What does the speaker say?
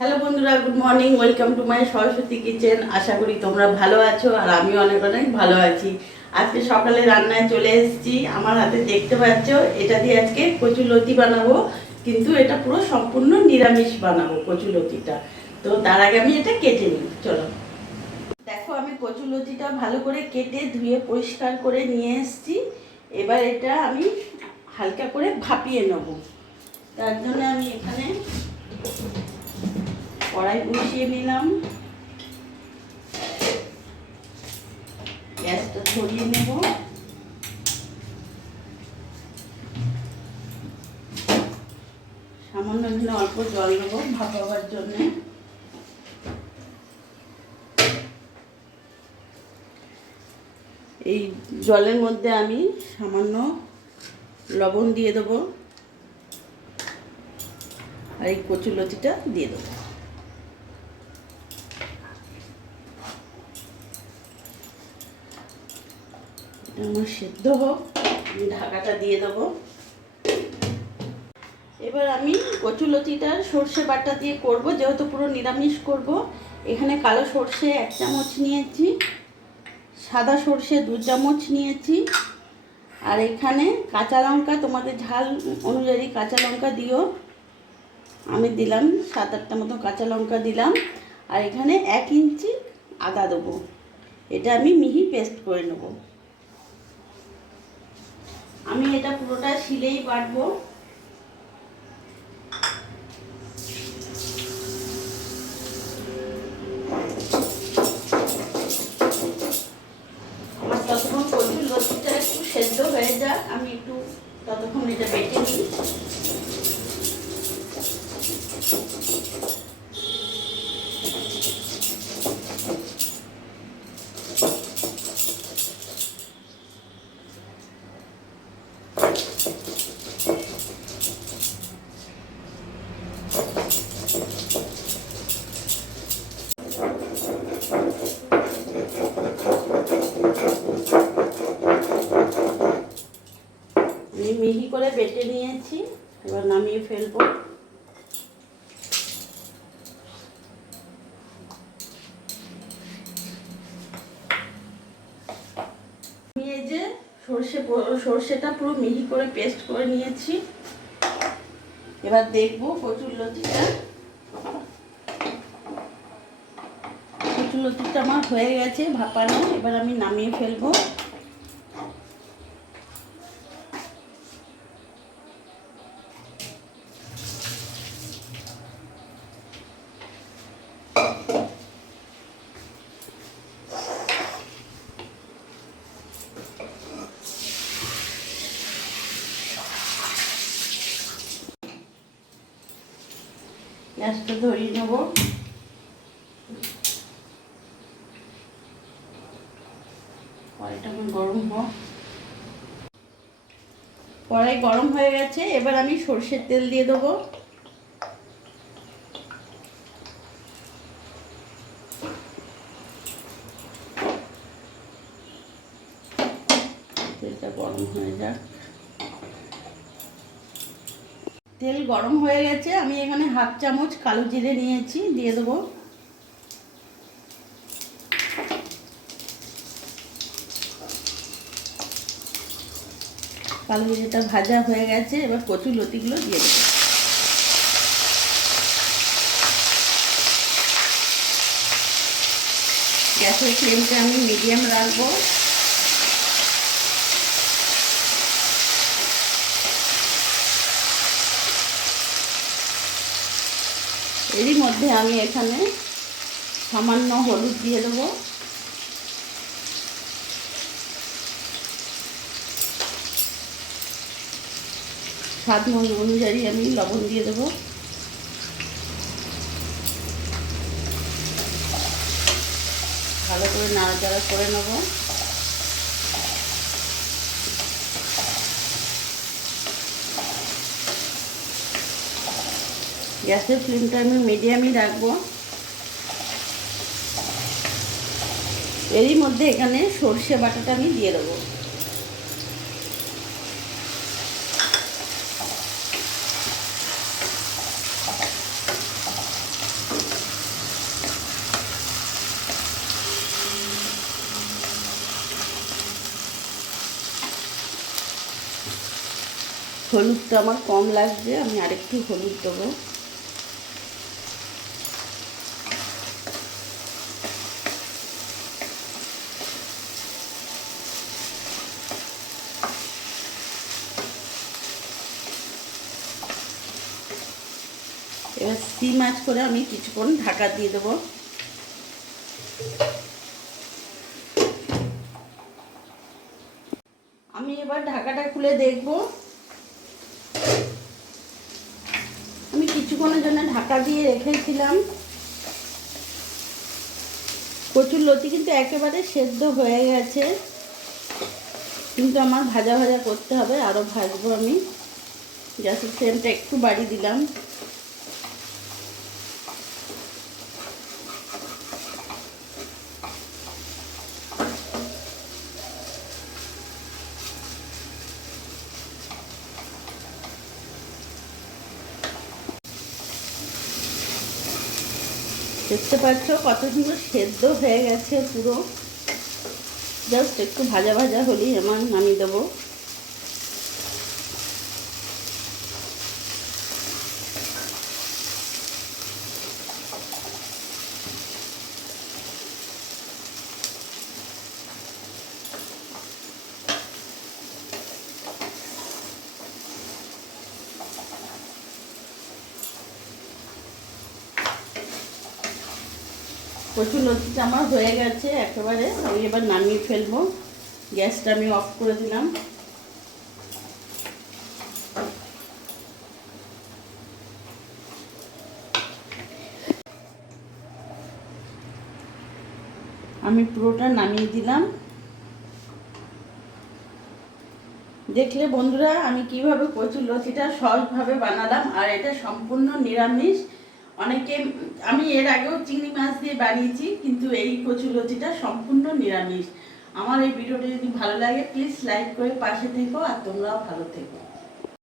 Hello বন্ধুরা, good morning. Welcome to my Saraswati kitchen. আশা করি তোমরা ভালো আছো আর আমি অনেক অনেক ভালো আছি। আজকে সকালে রান্নায় চলে এসেছি। আমার হাতে দেখতে পাচ্ছ, এটা দিয়ে আজকে কচুলতি বানাবো, কিন্তু এটা পুরো সম্পূর্ণ নিরামিষ বানাবো কচুলতিটা। তো তার আগে আমি এটা কেটে নিই, চলো। দেখো, আমি কচুলতিটা ভালো করে কেটে ধুয়ে পরিষ্কার করে নিয়ে এসেছি। এবার এটা আমি হালকা করে ভাপিয়ে নেব। তার জন্য আমি এখানে কড়াই বসিয়ে নিলাম, গ্যাসটা ধরিয়ে নেব। সামান্য এখানে অল্প জল দেবো ভাপাবার জন্য। এই জলের মধ্যে আমি সামান্য লবণ দিয়ে দেবো আর এই কচুলতিটা দিয়ে দেবো। আমার সেদ্ধ হোক, আমি ঢাকাটা দিয়ে দেবো। এবার আমি কচুলতিটা সর্ষে বাটা দিয়ে করব, যেহেতু পুরো নিরামিষ করব। এখানে কালো সর্ষে 1 চামচ নিয়েছি, সাদা সর্ষে 2 চামচ নিয়েছি, আর এখানে কাঁচা লঙ্কা তোমাদের ঝাল অনুযায়ী কাঁচা লঙ্কা দিও। আমি দিলাম 7-8টা মতো কাঁচা লঙ্কা দিলাম। আর এখানে 1 ইঞ্চি আদা দেবো। এটা আমি মিহি পেস্ট করে নেব। আমি এটা পুরোটা শিলেই বাটবো। আমার ততক্ষণ কচুলতিটা একটু সেদ্ধ হয়ে যাক, আমি একটু ততক্ষণ এটা বেটে নিই। আমি মিহি করে বেটে নিয়েছি, এবার নামিয়ে ফেলবো। আমি এই যে সর্ষেটা পুরো মিহি করে পেস্ট করে নিয়েছি। এবার দেখবো কচুলতিটা আমার হয়ে গেছে ভাপানো। এবার আমি নামিয়ে ফেলবো। গ্যাসটা ধরিয়ে নেব। কড়াইটা আমার গরম হোক। কড়াই গরম হয়ে গেছে, এবার আমি সরষের তেল দিয়ে দেবো। তেলটা গরম হয়ে যাক। তেল গরম হয়ে গেছে, আমি এখানে 1/2 চামচ কালো জিরে নিয়েছি, দিয়ে দেবো। কালো জিরেটা ভাজা হয়ে গেছে, এবার কচুলতিগুলো দিয়ে দেবো। গ্যাসের ফ্লেমটা আমি মিডিয়াম রাখবো। এরই মধ্যে আমি এখানে সামান্য হলুদ দিয়ে দেবো। স্বাদ অনুযায়ী আমি লবণ দিয়ে দেবো। ভালো করে নাড়াচাড়া করে নেব। গ্যাসের ফ্লেমটা আমি মিডিয়ামই রাখবো। এরই মধ্যে এখানে সর্ষে বাটাটা আমি দিয়ে দেবো। হলুদটা আমার কম লাগছে, আমি আরেকটু হলুদ দেবো। এবার সিম আঁচ করে আমি কিছুক্ষণ ঢাকা দিয়ে দেবো। আমি এবার ঢাকাটা খুলে দেখব। আমি কিছুক্ষণের জন্য ঢাকা দিয়ে রেখেছিলাম। কচুরলতি কিন্তু একেবারে সেদ্ধ হয়ে গেছে, কিন্তু আমার ভাজা ভাজা করতে হবে, আরও ভাজবো আমি। গ্যাসের ফ্লেমটা একটু বাড়িয়ে দিলাম। দেখতে পাচ্ছ কত সুন্দর সেদ্ধ হয়ে গেছে পুরো। জাস্ট একটু ভাজা ভাজা হলেই আমার নামিয়ে দেবো। কচুরলতিটা আমার হয়ে গেছে একেবারে, আমি এবার নামিয়ে ফেলবো। গ্যাসটা আমি অফ করে দিলাম। আমি পুরোটা নামিয়ে দিলাম। দেখলে বন্ধুরা আমি কিভাবে কচুরলতিটা সহজভাবে বানালাম, আর এটা সম্পূর্ণ নিরামিষ। অনেকে, আমি এর আগেও চিংড়ি মাছ দিয়ে বানিয়েছি, কিন্তু এই কচুরলতিটা সম্পূর্ণ নিরামিষ। আমার এই ভিডিওটা যদি ভালো লাগে প্লিজ লাইক করে পাশে থেকো, আর তোমরাও ভালো থেকো।